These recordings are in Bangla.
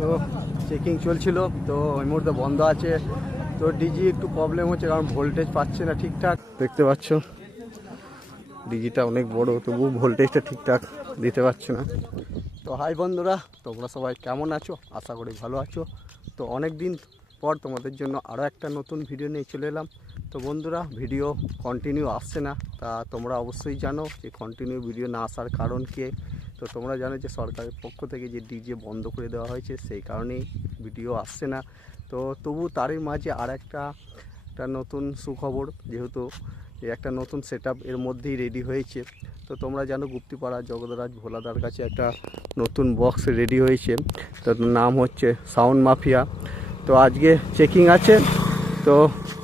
তো চেকিং চলছিল, তো ওই মুহূর্তে বন্ধ আছে। তো ডিজি একটু প্রবলেম হচ্ছে, কারণ ভোল্টেজ পাচ্ছে না ঠিকঠাক। দেখতে পাচ্ছ ডিজিটা অনেক বড়, তবু ভোল্টেজটা ঠিকঠাক দিতে পারছে না। তো হাই বন্ধুরা, তোমরা সবাই কেমন আছো? আশা করি ভালো আছো। তো অনেক দিন পর তোমাদের জন্য আরও একটা নতুন ভিডিও নিয়ে চলে এলাম। তো বন্ধুরা, ভিডিও কন্টিনিউ আসছে না, তা তোমরা অবশ্যই জানো যে কন্টিনিউ ভিডিও না আসার কারণ কী। তো তোমরা জানো যে সরকারের পক্ষ থেকে যে ডিজে বন্ধ করে দেওয়া হয়েছে, সেই কারণেই ভিডিও আসছে না। তো তবু তারই মাঝে আর একটা নতুন সুখবর, যেহেতু একটা নতুন সেটআপ এর মধ্যেই রেডি হয়েছে। তো তোমরা জানো গুপ্তিপাড়া জগদরাজ ভোলাদার কাছে একটা নতুন বক্স রেডি হয়েছে, তার নাম হচ্ছে সাউন্ড মাফিয়া। তো আজকে চেকিং আছে, তো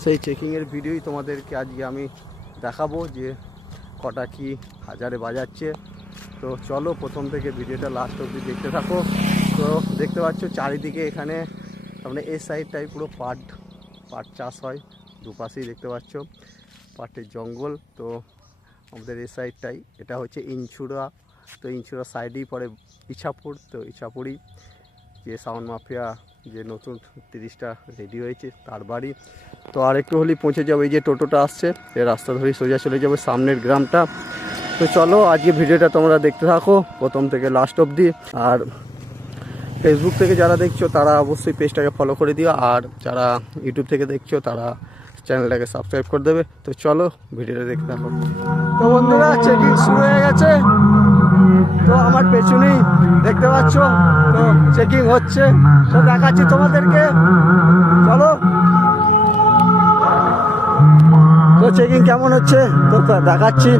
সেই চেকিংয়ের ভিডিওই তোমাদেরকে আজকে আমি দেখাবো যে কটা কি হাজারে বাজাচ্ছে। তো চলো প্রথম থেকে ভিডিওটা লাস্ট অবধি দেখতে থাকো। তো দেখতে পাচ্ছ চারিদিকে এখানে মানে এই সাইডটাই পুরো পাট চাষ হয়, দুপাশেই দেখতে পাচ্ছ পাটের জঙ্গল। তো আমাদের এই সাইডটাই এটা হচ্ছে ইনচুরা। তো ইনচুরা সাইডেই পড়ে ইছাপুর। তো ইছাপুরই যে সাউন্ড মাফিয়া যে নতুন 30টা রেডি হয়েছে তার বাড়ি। তো আর একটু হলেই পৌঁছে যাবো। এই যে টোটোটা আসছে, এই রাস্তা ধরেই সোজা চলে যাবো সামনের গ্রামটা। তো চলো আজকে ভিডিওটা তোমরা দেখতে থাকো প্রথম থেকে লাস্ট অবধি। আর ফেসবুক থেকে যারা দেখছো তারা অবশ্যই পেজটাকে ফলো করে দিও, আর যারা ইউটিউব থেকে দেখছো তারা চ্যানেলটাকে সাবস্ক্রাইব করে দেবে। তো চলো ভিডিওটা দেখতে থাকো। তো বন্ধুরা, চেকিং শুরু হয়ে গেছে। তো আমার পেছনেই দেখতে পাচ্ছ তো চেকিং হচ্ছে, তো দেখাচ্ছি তোমাদেরকে, চলো। তো চেকিং কেমন হচ্ছে তো দেখাচ্ছি।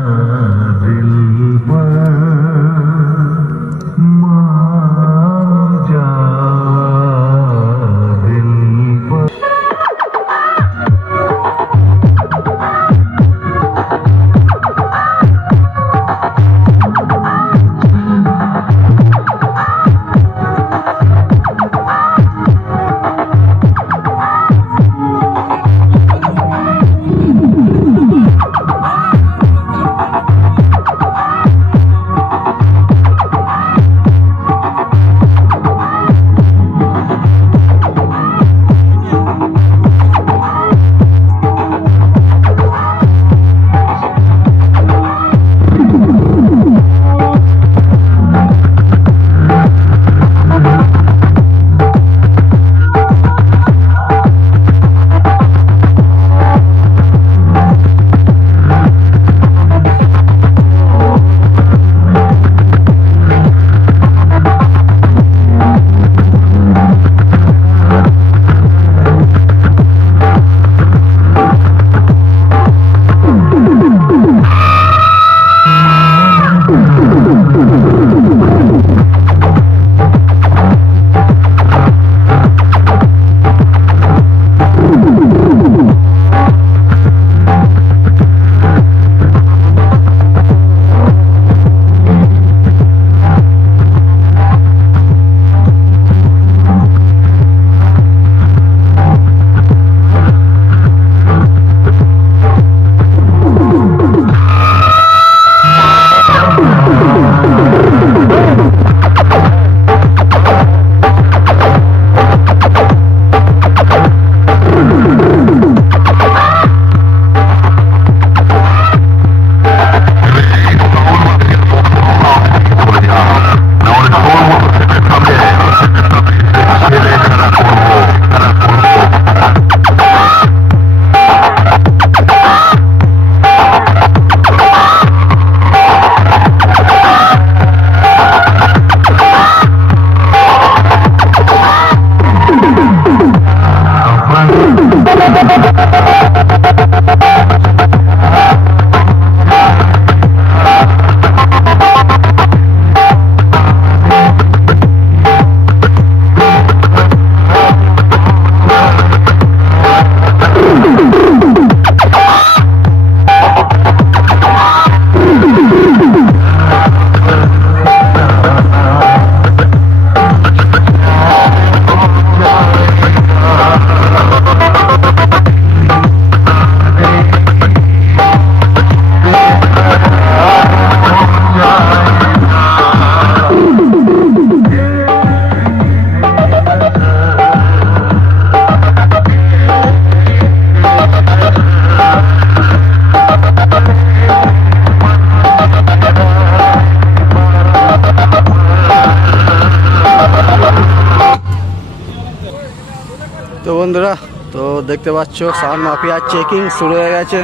বন্ধুরা, তো দেখতে পাচ্ছ সাউন্ড মাফিয়ার চেকিং শুরু হয়ে গেছে।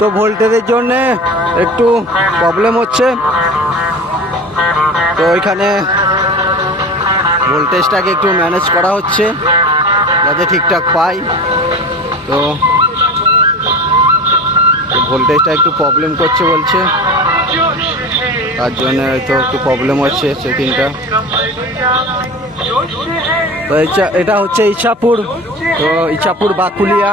তো ভোল্টেজের জন্য একটু প্রবলেম হচ্ছে, তো ওইখানে ভোল্টেজটাকে একটু ম্যানেজ করা হচ্ছে যাতে ঠিকঠাক পাই। তো ভোল্টেজটা একটু প্রবলেম করছে বলছে, তার জন্য হয়তো একটু প্রবলেম হচ্ছে চেকিংটা। তো এটা হচ্ছে ইছাপুর, তো ইছাপুর বাকুলিয়া।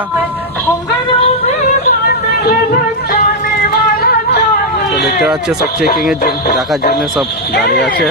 তো দেখতে পাচ্ছ সব চেকিং এর জন্য, দেখার জন্য সব দাঁড়িয়ে আছে।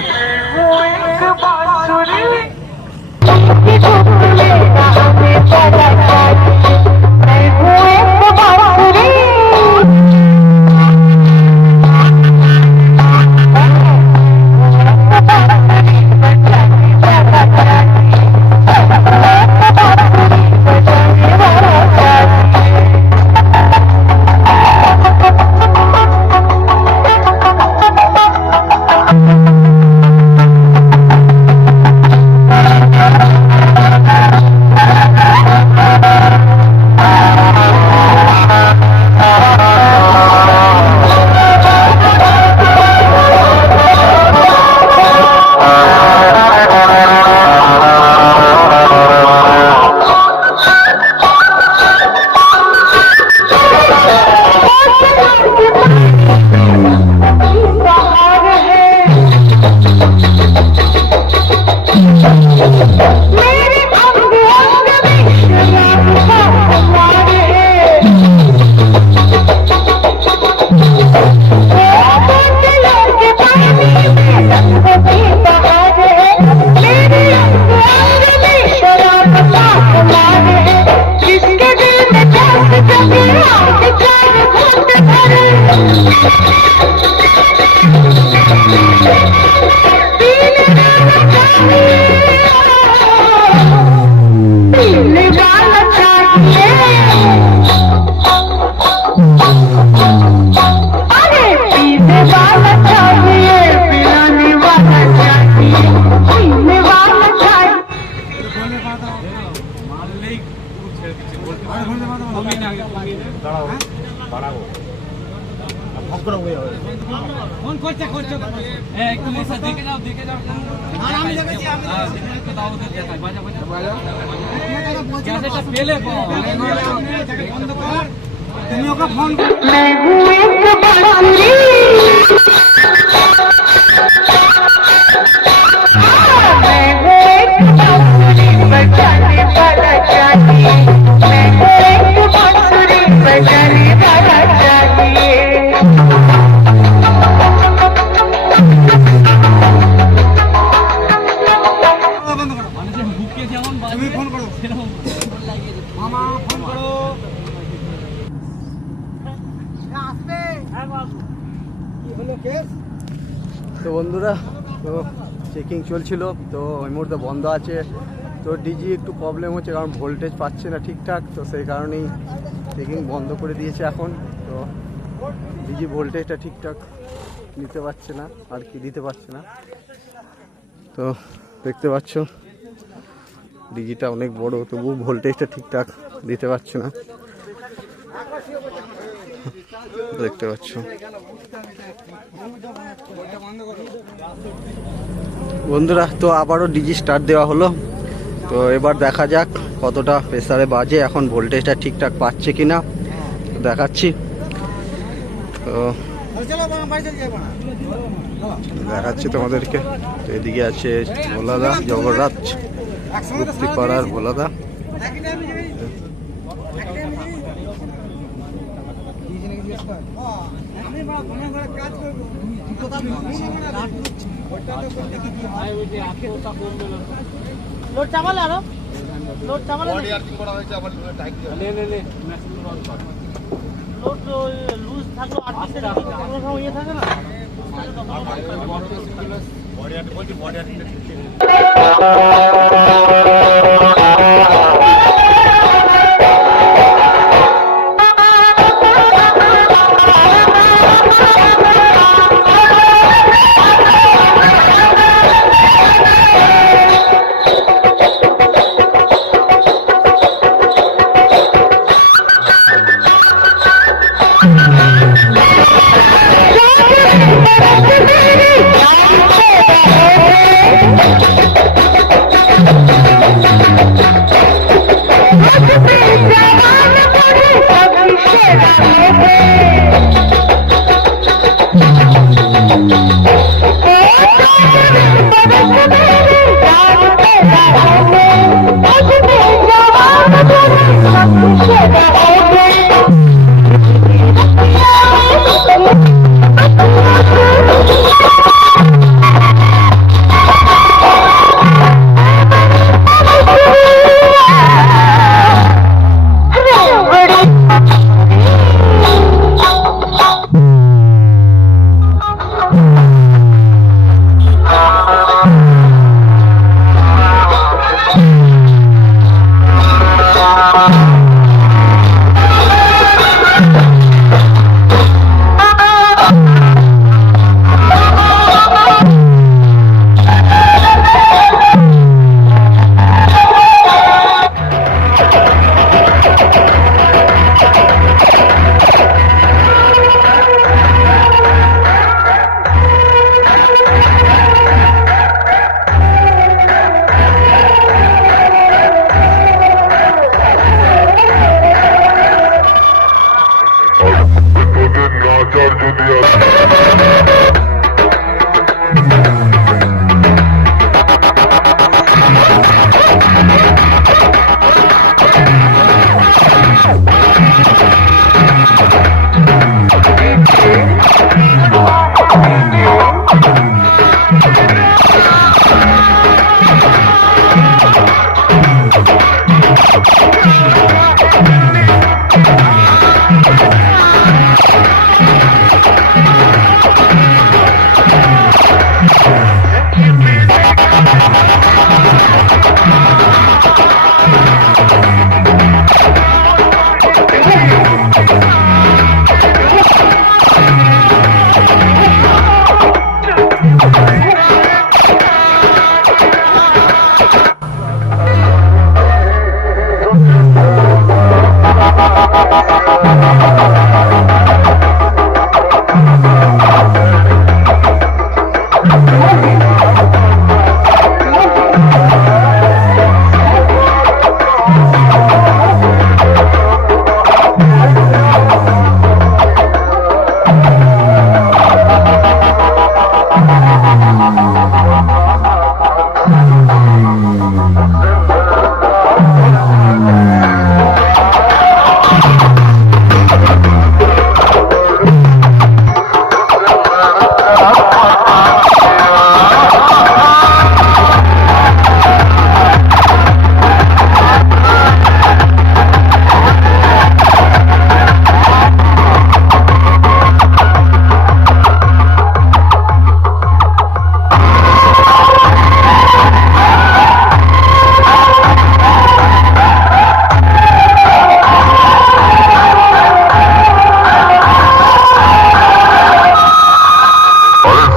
তো বন্ধুরা, তো চেকিং চলছিল, তো ওই মুহূর্তে বন্ধ আছে। তো ডিজি একটু প্রবলেম হচ্ছে কারণ ভোল্টেজ পাচ্ছে না ঠিকঠাক, তো সেই কারণেই চেকিং বন্ধ করে দিয়েছে এখন। তো ডিজি ভোল্টেজটা ঠিকঠাক নিতে পারছে না, আর কি দিতে পারছে না। তো দেখতে পাচ্ছ ডিজিটা অনেক বড়, তবু ভোল্টেজটা ঠিকঠাক দিতে পারছে না, দেখতে পাচ্ছ। বন্ধুরা, তো আবারও ডিজি স্টার্ট দেওয়া হলো। তো এবার দেখা যাক কতটা প্রেসারে বাজে, এখন ভোল্টেজটা ঠিকঠাক পাচ্ছে কিনা দেখাচ্ছি। তো দেখাচ্ছি তোমাদেরকে। তো এদিকে আছে ভোলাদা, জগন্নাথ মুক্তিপাড়ার ভোলাদা। লোড চাপালে আরো লোড চাপালে লোড লুজ থাকলো 8 পিসের কোনো সময় ইয়ে থাকে না।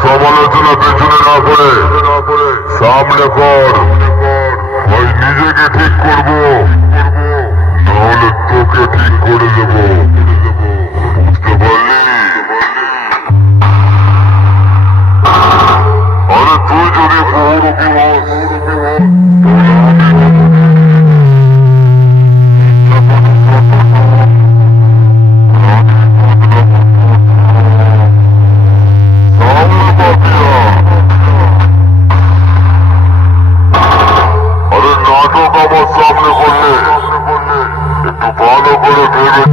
সমালোচনা পেছনে না করে সামনে কর। হয় নিজেকে ঠিক করবো, নাহলে তোকে ঠিক করে দেবো। বুঝতে পারলি? আরে তুই যদি বহুরূপী হস, নাটক আমার সামনে করলে একটু ভালো করে ভেবে